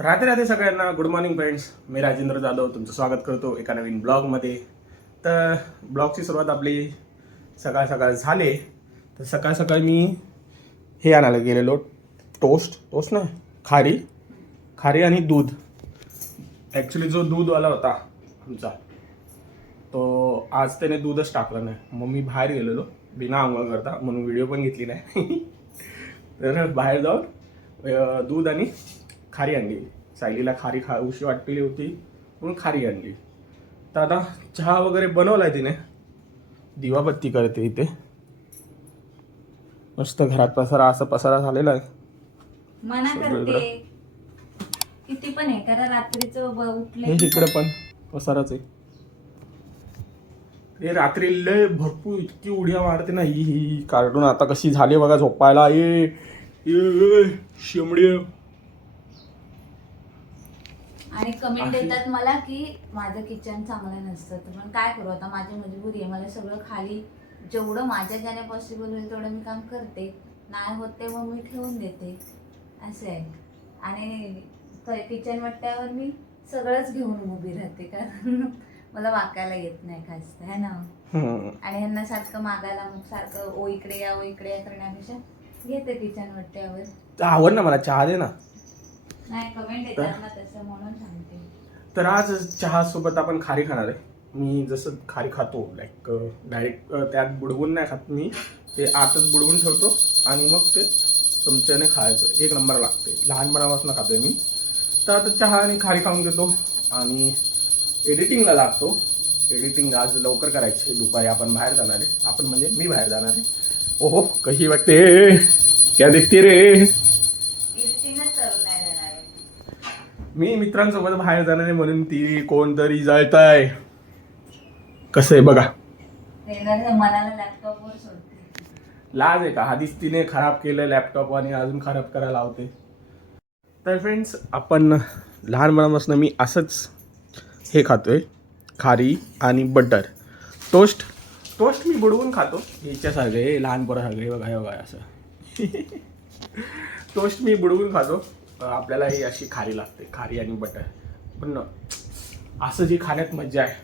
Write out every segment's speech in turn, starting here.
राधे राधे सगळ्यांना. Good morning friends मी राजेंद्र जाधव. तुमचं स्वागत करतो एका नवीन ब्लॉगमध्ये. तर ब्लॉगची सुरुवात आपली सकाळ सकाळ झाले. तर सकाळ सकाळी मी हे आणायला गेलेलो. टोस्ट. टोस्ट ना खारी. खारी आणि दूध. ॲक्च्युली जो दूधवाला होता आमचा तो आज त्याने दूधच टाकलं नाही. मग मी बाहेर गेलेलो. बिना आंघोळ करता. म्हणून व्हिडिओ पण घेतली नाही. तर बाहेर जाऊन दूध आणि खारी आणली. सायलीला खारी खा उशी वाटलेली होती म्हणून खारी आणली. तर आता चहा वगैरे बनवलाय तिने. दिवाबत्ती करते इथे. मस्त घरात पसारा असा पसारा झालेला आहे. मना करते. किती पण आहे करा रात्रीचं ब- उठले. हे इकडे पण पसाराच आहे. हे रात्री लय भरपूर इतकी उड्या मारते ना ही ही कार्टून. आता कशी झाली बघा झोपायला. ये ये शेमडी आणि कमेंट अशी- देतात मला की माझं किचन चांगलं नसतं. तर पण काय करू? आता माझी मजबुरी आहे. मला सगळं खाली जेवढं माझ्या ज्याने पॉसिबल होईल तेवढं मी काम करते. नाही होत ते मग मी ठेवून देते. असे आहे. आणि किचन वाट्यावर मी सगळंच घेऊन उभी राहते. कारण मला वाकायला येत नाही खास. है ना? आणि ह्यांना सारखं मागायला मग सारखं ओ इकडे या ओ इकडे या करण्यापेक्षा घेते किचन वाट्यावर. आवड ना मला. चहा दे ना. नाही कमेंट येतात ना तसं म्हणून सांगते. तर आज चहा सोबत आपण खारी खाणार आहे. मी जसं खारी खातो लाईक डायरेक्ट त्यात बुडवून नाही खात मी. ते आतच बुडवून ठेवतो आणि मग ते चमच्याने खायचं. एक नंबर लागते. लहानपणापासून खातोय मी. तर आता चहा आणि खारी खाऊन घेतो आणि एडिटिंगला लागतो. एडिटिंग आज लवकर करायची दुपारी आपण बाहेर जाणार आहे. आपण म्हणजे मी बाहेर जाणार आहे. ओहो कशी वाटते? क्या दिसते रे? मी मित्रांसोबत बाहेर जाणार आहे म्हणून ती कोणतरी जळताय. कसं आहे बघा. लाज आहे का? आधीच तिने खराब केलं लॅपटॉप आणि अजून खराब करायला लावते. तर फ्रेंड्स आपण लहानपणापासून मी असंच हे खातोय. खारी आणि बटर टोस्ट टोस्ट मी बुडवून खातो. ह्याच्यासारखं हे लहान पोरासारखं हे बघा हे बघा असं. टोस्ट मी बुडवून खातो. आपल्याला ही अशी खारी लागते. खारी आणि बटर. पण असं जी खाण्यात मजा आहे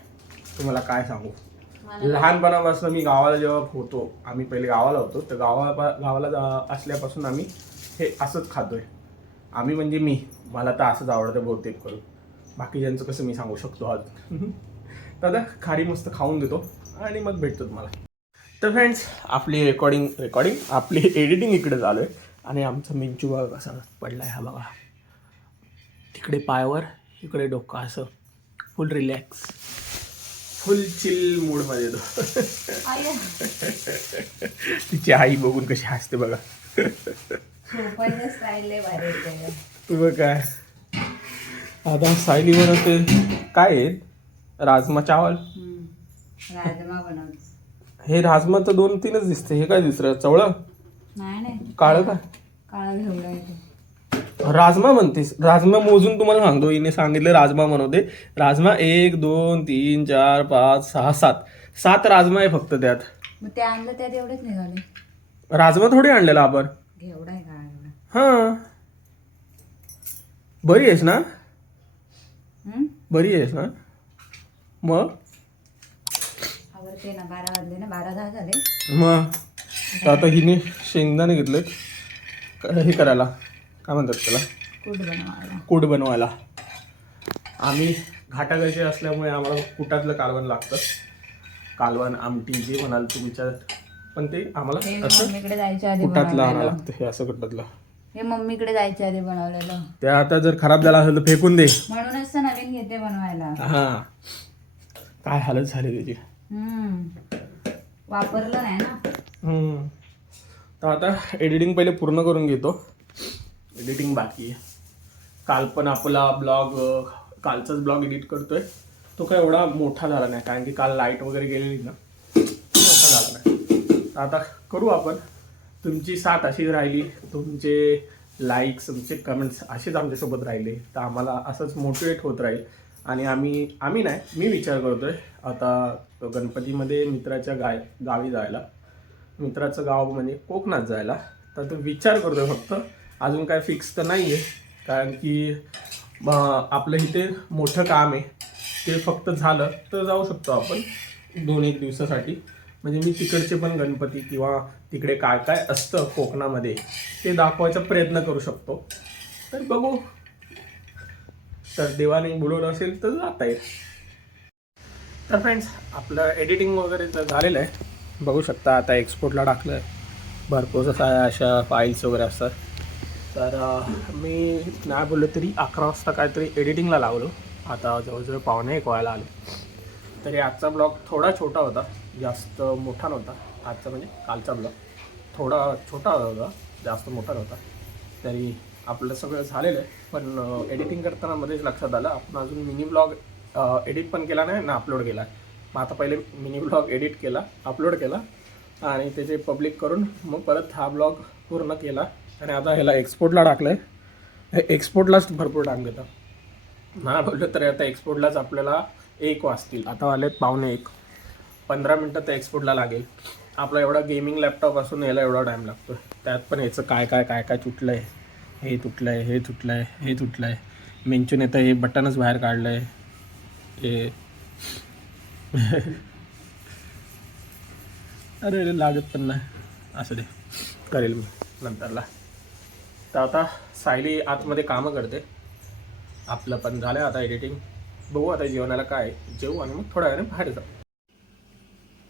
तुम्हाला काय सांगू? लहानपणापासून मी गावाला जेव्हा होतो आम्ही पहिले गावाला होतो तर गावाला गावाला जा- असल्यापासून आम्ही हे असंच खातोय. आम्ही म्हणजे मी. मला तर असंच आवडतं बहुतेक करून. बाकीच्यांचं कसं मी सांगू शकतो आज? दादा खारी मस्त खाऊन देतो आणि मग भेटतो तुम्हाला. तर फ्रेंड्स आपली रेकॉर्डिंग रेकॉर्डिंग आपली एडिटिंग इकडे चालू आहे. आणि आमचा मिंचू बघा कसा पडला आहे हा बघा. तिकडे पायावर इकडे डोकं असं. फुल रिलॅक्स फुल चिल मूडमध्ये येतो. आय, तिची आई बघून कशी हसते बघा. तुझं काय. आता सायली बनवते. काय आहे? राजमा चावल. हम्म. राजमा बनवते. हे राजमा तर दोन तीनच दिसते. हे काय दुसरं? चवळं? नाही नाही. काळं काय काळा घेवडा येते राजमा म्हणतेस. राजमा मोजून तुम्हाला सांगतो. हिने सांगितलं राजमा बनवते राजमा एक दोन तीन चार पाच सहा सात. सात राजमा आहे फक्त त्यात. मग ते आणलं त्यात एवढेच निघाले. राजमा थोडी आणलेला आपण. घेवडा आहे काळा घेवडा हां. बरी आहेस ना? हम्म? बरी आहेस ना? मग? आवडते ना बारा वाजले ना बारा दहा झाले. मग? तर आता हिने शेंगदाणे घेतलेत. क- हे करायला. काय म्हणतात त्याला? कुठ बनवायला. कूट बनवायला. आम्ही घाटाघरचे असल्यामुळे आम्हाला कुटातलं कालवण लागतं. कालवण आमटी जे म्हणाल तुम्हीच्या पण ते हे आम्हाला असं मम्मीकडे जायच्या आधी कुटातलं बनवलेलं लागतं. हे असं कुटातलं. हे मम्मीकडे जायच्या आधी बनवलेलं. ते आता जर खराब झाला असेल तर फेकून दे. म्हणूनच तर नवीन घेते बनवायला. हां. काय हालत झाली त्याची? हम्म. वापरलं नाही ना. तर आता एडिटिंग पहिले पूर्ण करून घेतो. एडिटिंग बाकी आहे. काल पण आपला ब्लॉग कालचाच ब्लॉग एडिट करतोय. तो काय एवढा मोठा झाला नाही कारण की काल लाइट वगैरे गेलेली ना. मोठा झाला नाही. तर आता करू आपण. तुमची साथ अशीच राहिली. तुमचे लाईक्स तुमचे कमेंट्स असेच आमच्यासोबत राहिले. तर आम्हाला असंच मोटिवेट होत राहील. आणि आम्ही आम्ही नाही मी विचार करतोय. आता गणपतीमध्ये मित्राच्या गाय गावी जायला. मित्राचं गाव म्हणजे कोकणात जायला. तर तो विचार करतो फक्त. अजून काय फिक्स तर नाही आहे कारण की आपलं इथे मोठं काम आहे. ते फक्त झालं तर जाऊ शकतो आपण. दोन एक दिवसासाठी. म्हणजे मी तिकडचे पण गणपती किंवा तिकडे काय काय असतं कोकणामध्ये ते दाखवायचा प्रयत्न करू शकतो. तर बघू. तर देवाने बोलवलं असेल तर जाता येईल. तर फ्रेंड्स आपलं एडिटिंग वगैरे तर झालेलं आहे. बघू शकता आता एक्सपोर्टला टाकलं आहे भरपूर असा अशा फाईल्स वगैरे असतात. तर मी नाही बोललो तरी अकरा वाजता काहीतरी एडिटिंगला लावलो. आता जवळजवळ पावणे एक व्हायला आले. तरी आजचा ब्लॉग थोडा छोटा होता. जास्त मोठा नव्हता. आजचा म्हणजे कालचा ब्लॉग थोडा छोटा होता. जास्त मोठा नव्हता. तरी आपलं सगळं झालेलं आहे. पण एडिटिंग करताना मध्येच लक्षात आलं. आपण अजून मिनी ब्लॉग एडिट पण केला नाही ना अपलोड केला आहे. मग आता पहिले मिनी ब्लॉग एडिट केला अपलोड केला आणि त्याचे पब्लिक करून मग परत हा ब्लॉग पूर्ण केला. आणि आता ह्याला एक्सपोर्टला टाकलं आहे एक्सपोर्टलाच भरपूर टाइम घेतं. नाही बोललं तर आता एक्सपोर्टलाच आपल्याला एक वाजतील आता आलेत पावणे एक. पंधरा मिनटं तर एक्सपोर्टला लागेल. आपला एवढा गेमिंग लॅपटॉप असून याला एवढा टाईम लागतो. त्यात पण याचं काय काय काय काय तुटलं आहे हे तुटलं आहे हे तुटलं आहे हे तुटलं आहे मेंचून येतं हे बटनच बाहेर काढलं आहे हे अरे अरे लागत पण नाही. असं दे. करेल मी नंतरला. तर आता सायली आतमध्ये कामं करते. आपलं पण झालं आता एडिटिंग बघू आता जेवणाला काय जेवू आणि मग थोड्या वेळाने बाहेर जाऊ.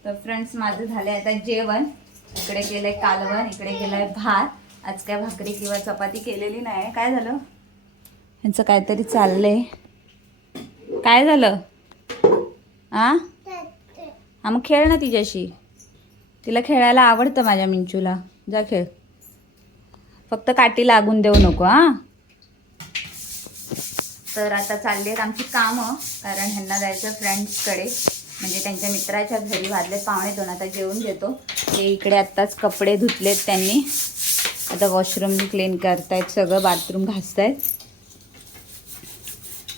तर फ्रेंड्स माझं झालंय आता जेवण. इकडे केलंय कालवण इकडे केलंय भात. आज काय भाकरी किंवा चपाती केलेली नाही काय झालं? ह्यांचं काहीतरी चाललंय. काय झालं? आ? हा मग खेळ ना तिच्याशी. तिला खेळायला आवडतं माझ्या मिंचूला. जा खेळ. फक्त काठी लागून देऊ नको हा. तर आता चालली आहेत आमची कामं कारण ह्यांना जायचं फ्रेंड्सकडे. म्हणजे त्यांच्या मित्राच्या घरी वाजले पाहुणे दोन. आता जेवून घेतो. ते इकडे आत्ताच कपडे धुतलेत त्यांनी. आता वॉशरूम क्लीन करतायत सगळं बाथरूम घासतायत.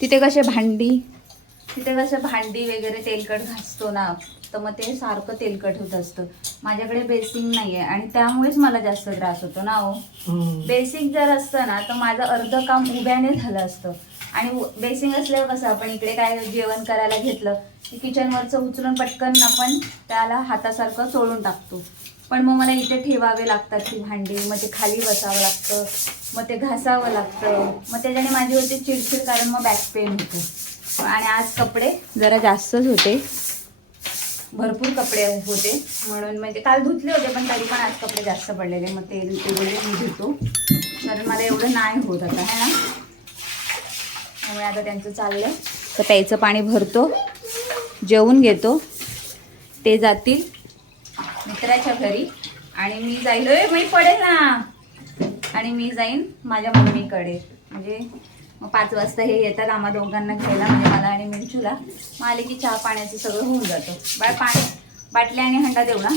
तिथे कसे भांडी? तिथे कसं भांडी वगैरे तेलकट घासतो ना तर मग ते सारखं तेलकट होत असतं. माझ्याकडे बेसिंग नाही आहे आणि त्यामुळेच मला जास्त त्रास होतो ना हो. बेसिक जर असतं ना तर माझं अर्ध काम उभ्याने झालं असतं. आणि बेसिंग असल्यावर कसं आपण इकडे काय जेवण करायला घेतलं की किचनवरचं उचलून पटकन आपण त्याला हातासारखं चोळून टाकतो. पण मग मला इथे ठेवावे लागतात ती भांडी मग ते खाली बसावं लागतं मग ते घासावं लागतं मग त्याच्याने माझी होते चिडचिड कारण मग बॅक पेन होतं. आणि आज कपडे जरा जास्तच होते. भरपूर कपडे होते. म्हणून म्हणजे काल धुतले होते पण तरी पण आज कपडे जास्त पडलेले मग ते ते बोलले मी धुतो. कारण मला एवढं नाही होत आता है ना? त्यामुळे आता त्यांचं चाललं तर प्यायचं पाणी भरतो. जेवून घेतो. ते जातील मित्राच्या घरी. आणि मी जाईल. मी पडेल ना. आणि मी जाईन माझ्या मम्मीकडे. म्हणजे मग पाच वाजता हे येतात आम्हा दोघांना घ्यायला म्हणजे मला आणि मिरचूला मग आले की चहा पाण्याचं सगळं होऊन जातं. बाय पाणी बाटल्या आणि हंडा देऊ ना?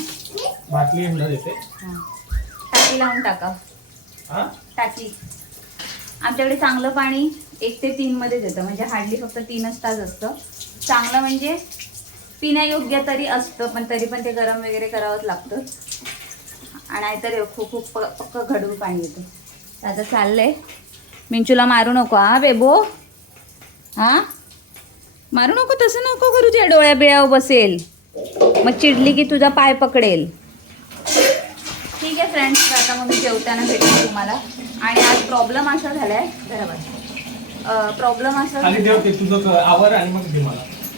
बाटली अंडा देते. हां. टाकी लावून टाका. हा? टाकी. आमच्याकडे चांगलं पाणी एक ते तीनमध्येच येतं म्हणजे हार्डली फक्त तीनच तास असतं. चांगलं म्हणजे पिण्यायोग्य तरी असतं पण तरी पण ते गरम वगैरे करावंच लागतं. आणि नाहीतर खूप खूप पक्क घडून पाणी येतं. आता चाललंय. मिंचूला मारू नको हा बेबो? हा? मारू नको तसं नको करू तुझ्या डोळ्या बिळ्यावर बसेल. मग चिडली की तुझा पाय पकडेल. ठीक आहे फ्रेंड्स आता मग मी जेवताना भेटते तुम्हाला. आणि आज प्रॉब्लेम असा झालाय बरोबर. प्रॉब्लेम असा आवर आणि मग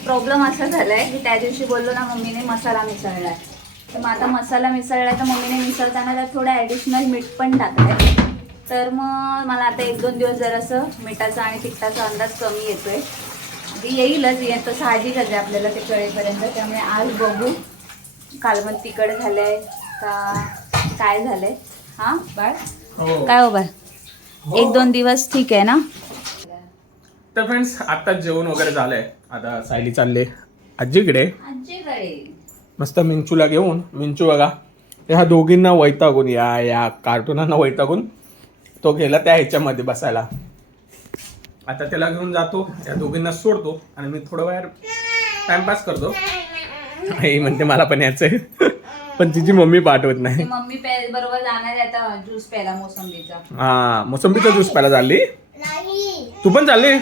प्रॉब्लेम असा झालाय की त्या दिवशी बोललो ना मम्मीने मसाला मिसळलाय. तर मग आता मसाला मिसळलाय तर मम्मीने मिसळताना त्यात थोडं ॲडिशनल मीठ पण टाकलंय. तर मग मला आता एक दोन दिवस जरासं मिठाचा आणि तिखटाचा अंदाज कमी येतोय. येईलच येतं साहजिकच आहे आपल्याला ते कळेपर्यंत. त्यामुळे आज बघू. कालवण तिखट झालंय का काय झालंय? हा बाळ? हो. काय हो बाळ? एक दोन दिवस ठीक आहे ना? तर फ्रेंड्स आत्ताच जेवण वगैरे झालंय. आता सायली चालले आजीकडे. आजीकडे. मस्त मिंचूला घेऊन. मिंचू बघा. ह्या दोघींना वैतागून या या कार्टुनांना वैतागून तो गेला त्या ह्याच्यामध्ये बसायला. आता त्याला घेऊन जातो या दोघींना सोडतो आणि मी थोडं वेळ टाइमपास करतो. आई म्हणते मला पण यायचंय. पण तिची मम्मी पाठवत नाही. मम्मी पे बरोबर जाणार आहे आता ज्यूस प्यायला मोसंबीचा. हा मोसंबीचा ज्यूस प्यायला चालली? तू पण चालली?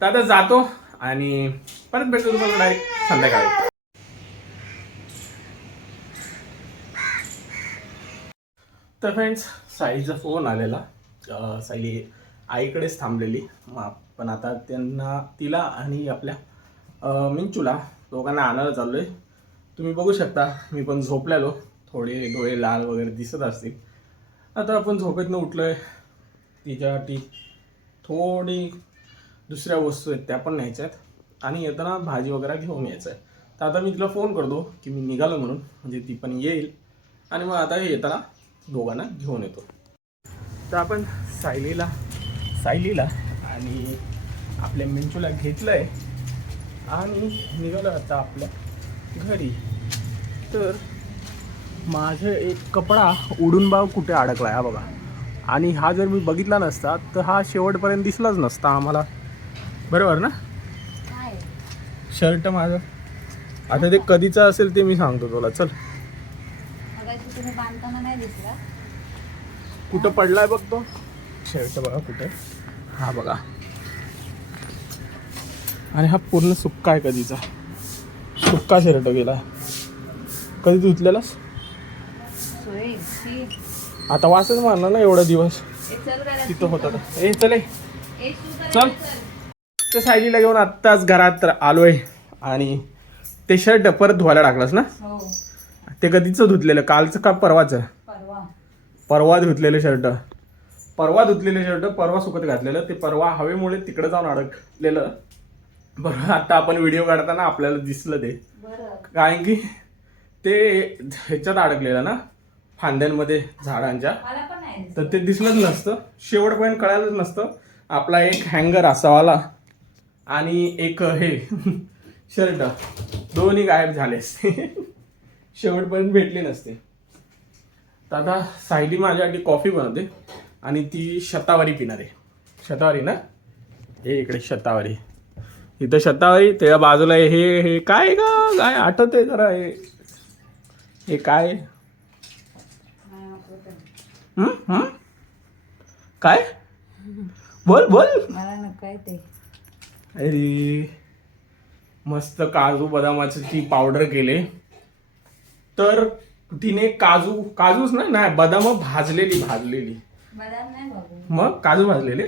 तर आता जातो आणि परत भेटतो तुम्हाला डायरेक्ट संध्याकाळी. तर फ्रेंड्स साईचा फोन आलेला. साईली आईकडेच थांबलेली. मग पण आता त्यांना तिला आणि आपल्या मिंचूला दोघांना आणायला चाललो आहे तुम्ही बघू शकता मी पण झोपलेलो. थोडे डोळे लाल वगैरे दिसत असतील. आता आपण झोपेतनं उठलो आहे तिच्यासाठी थोडी दुसऱ्या वस्तू आहेत त्या पण न्यायच्या आहेत आणि येताना भाजी वगैरे घेऊन यायचं आहे तर आता मी तिला फोन करतो की मी निघालो म्हणून. म्हणजे ती पण येईल. आणि मग आता येताना दोघांना घेऊन येतो. तर आपण सायलीला सायलीला आणि आपल्या मिंचूला घेतलं आहे आणि निघालो आता आपल्या घरी. तर माझं एक कपडा उडून बाव कुठे अडकला आहे हा बघा. आणि हा जर मी बघितला नसता तर हा शेवटपर्यंत दिसलाच नसता आम्हाला. बरोबर ना? काय? शर्ट माझं. आता ते कधीचं असेल ते मी सांगतो तुला. चल. तुम्ही बांधताना नाही दिसला. कुठं पडलाय बघ तो? शर्ट बघा कुठे. हा बघा. आणि हा पूर्ण सुक्का आहे कधीचा? सुक्का शर्ट गेला. कधी धुतलेलास. आता वाचच मारला ना एवढा दिवस. तिथं होता ए चल. चल. तर सायलीला घेऊन आत्ताच घरात आलोय. आणि ते शर्ट परत धुवायला टाकलास ना? हो. ते कधीचं धुतलेलं? कालचं का परवाचं? परवा. परवा धुतलेलं शर्ट. परवा धुतलेलं शर्ट परवा सुकत घातलेलं. ते परवा हवेमुळे तिकडे जाऊन अडकलेलं. बरं आता आपण व्हिडिओ काढताना आपल्याला दिसलं ते. कारण की ते ह्याच्यात अडकलेलं ना फांद्यांमध्ये झाडांच्या. तर ते दिसलंच नसतं. शेवटपर्यंत कळायलाच नसतं. आपला एक हँगर असावाला. आणि एक हे शर्ट. दोन्ही गायब झाले असते शेवटपर्यंत भेटले नसते. तर आता सायली माझ्यासाठी कॉफी बनवते आणि ती शतावरी पिणार. आहे शतावरी ना? हे इकडे शतावरी. इथं शतावरी त्याच्या बाजूला हे हे काय का काय आठवत आहे जरा हे? हे काय? काय? बोल बोल. अरे मस्त काजू बदामाची ती पावडर केले. तर तिने काजू काजूच ना नाही बदाम भाजलेली भाजलेली. बदाम नाही बाबू मग काजू भाजलेले?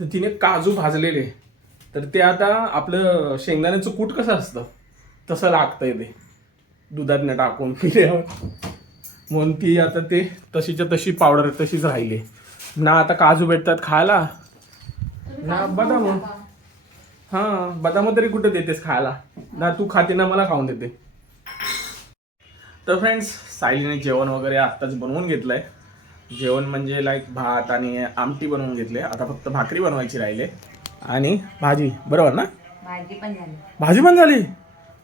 तर तिने काजू भाजलेले. तर ते आता आपलं शेंगदाण्याचं कूट कसं असतं? तसं लागतंय ते. दुधात टाकून पिल्यावर. म्हणून ती आता ते तशीच्या तशी पावडर तशीच राहिली. ना आता काजू भेटतात खायला. ना बदाम. हां बदाम तरी कुठे देतेस खायला? ना तू खाते ना मला खाऊन देते. तर फ्रेंड्स सायलीने जेवण वगैरे आत्ताच बनवून घेतलंय. जेवण म्हणजे लाईक भात आणि आमटी बनवून घेतले. आता फक्त भाकरी बनवायची राहिले. आणि भाजी बरोबर ना? भाजी पण झाली. भाजी पण झाली?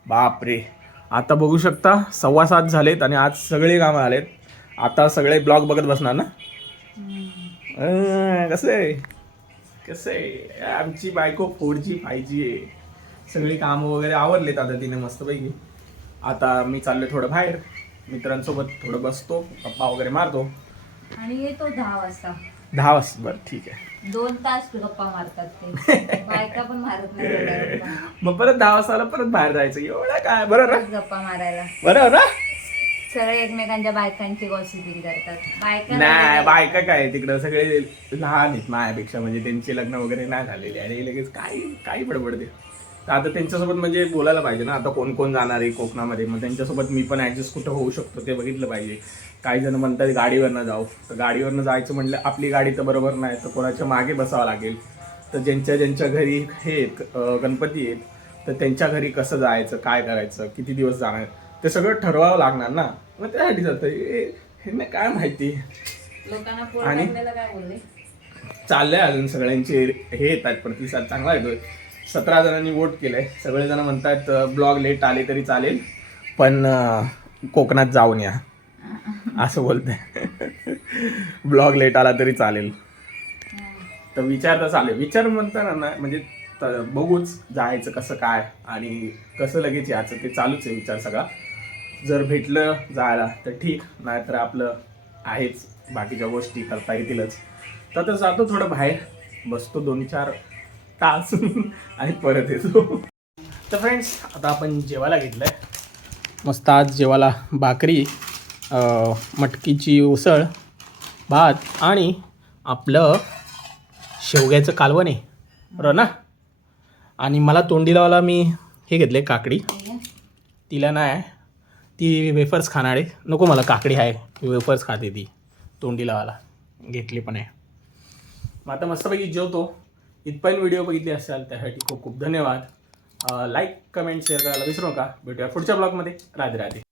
बापरे. आता बघू शकता सव्वा सात झालेत आणि आज सगळे कामं आलेत आता सगळे ब्लॉग बघत बसणार ना? कसं आहे? कसं आहे? आमची बायको फोर जी फाय जी आहे. सगळी कामं वगैरे आवरलेत आता तिने मस्तपैकी. आता मी चाललोय थोडं बाहेर. मित्रांसोबत थोडं बसतो गप्पा वगैरे मारतो. आणि येतो दहा वाजता. दहा वाजता बरं ठीक आहे. दोन तास गप्पा मारतात ते. बायका पण मारत नाही एवढ्या गप्पा. मग परत दहा वाजता परत बाहेर जायचं. एवढं काय बरं ना? गप्पा मारायला. बरं ना? सगळे एकमेकांच्या बायकांची गॉसिपिंग करतात. बायका नाही बायका काय तिकडं? सगळे लहान आहेत माझ्यापेक्षा म्हणजे त्यांचे लग्न वगैरे नाही झालेले. आणि लगेच काही काही बडबडते तर आता त्यांच्यासोबत म्हणजे बोलायला पाहिजे ना. आता कोण कोण जाणार आहे कोकणामध्ये? मग त्यांच्यासोबत मी पण ऍडजस्ट कुठं होऊ शकतो ते बघितलं पाहिजे. काही जण म्हणतात गाडीवरनं जाऊ. तर गाडीवरनं जायचं म्हटलं आपली गाडी तर बरोबर नाही तर कोणाच्या मागे बसावं लागेल. तर ज्यांच्या ज्यांच्या घरी हे गणपती आहेत तर त्यांच्या घरी कसं जायचं काय करायचं किती दिवस जाणार? ते सगळं ठरवावं लागणार ना. मग त्यासाठी जातं हे नाही काय माहिती. आणि- चाललंय अजून सगळ्यांचे हे येतात प्रतिसाद चांगला येतोय. सतरा जणांनी वोट केलं आहे सगळेजण म्हणतात ब्लॉग लेट आले तरी चालेल पण कोकणात जाऊन या. असं बोलते ब्लॉग लेट आला तरी चालेल. तर विचार तर चालेल विचार म्हणताना ना म्हणजे बघूच जायचं कसं काय आणि कसं लगेच यायचं ते चालूच आहे विचार सगळा. जर भेटलं जायला तर ठीक. नाहीतर आपलं आहेच. बाकीच्या गोष्टी करता येतीलच. तर जातो थोडं बाहेर. बसतो दोन चार तास. आणि परत येतो. तर फ्रेंड्स आता आपण जेवायला घेतलं आहे मस्त आज जेवायला भाकरी मटकीची उसळ भात आणि आपलं शेवग्याचं कालवण आहे. बरं ना? आणि मला तोंडी लावायला मी हे घेतले काकडी. तिला नाही ती वेफर्स खाणार आहे. नको मला काकडी आहे. वेफर्स खाते ती. तोंडी लावायला घेतली पण आहे. मग आता मस्तपैकी जेवतो. इथपर्यंत व्हिडिओ बघितली असाल त्यासाठी खूप खूप धन्यवाद. लाईक कमेंट शेअर करायला विसरू नका. भेटूया पुढच्या ब्लॉगमध्ये राधे राधे.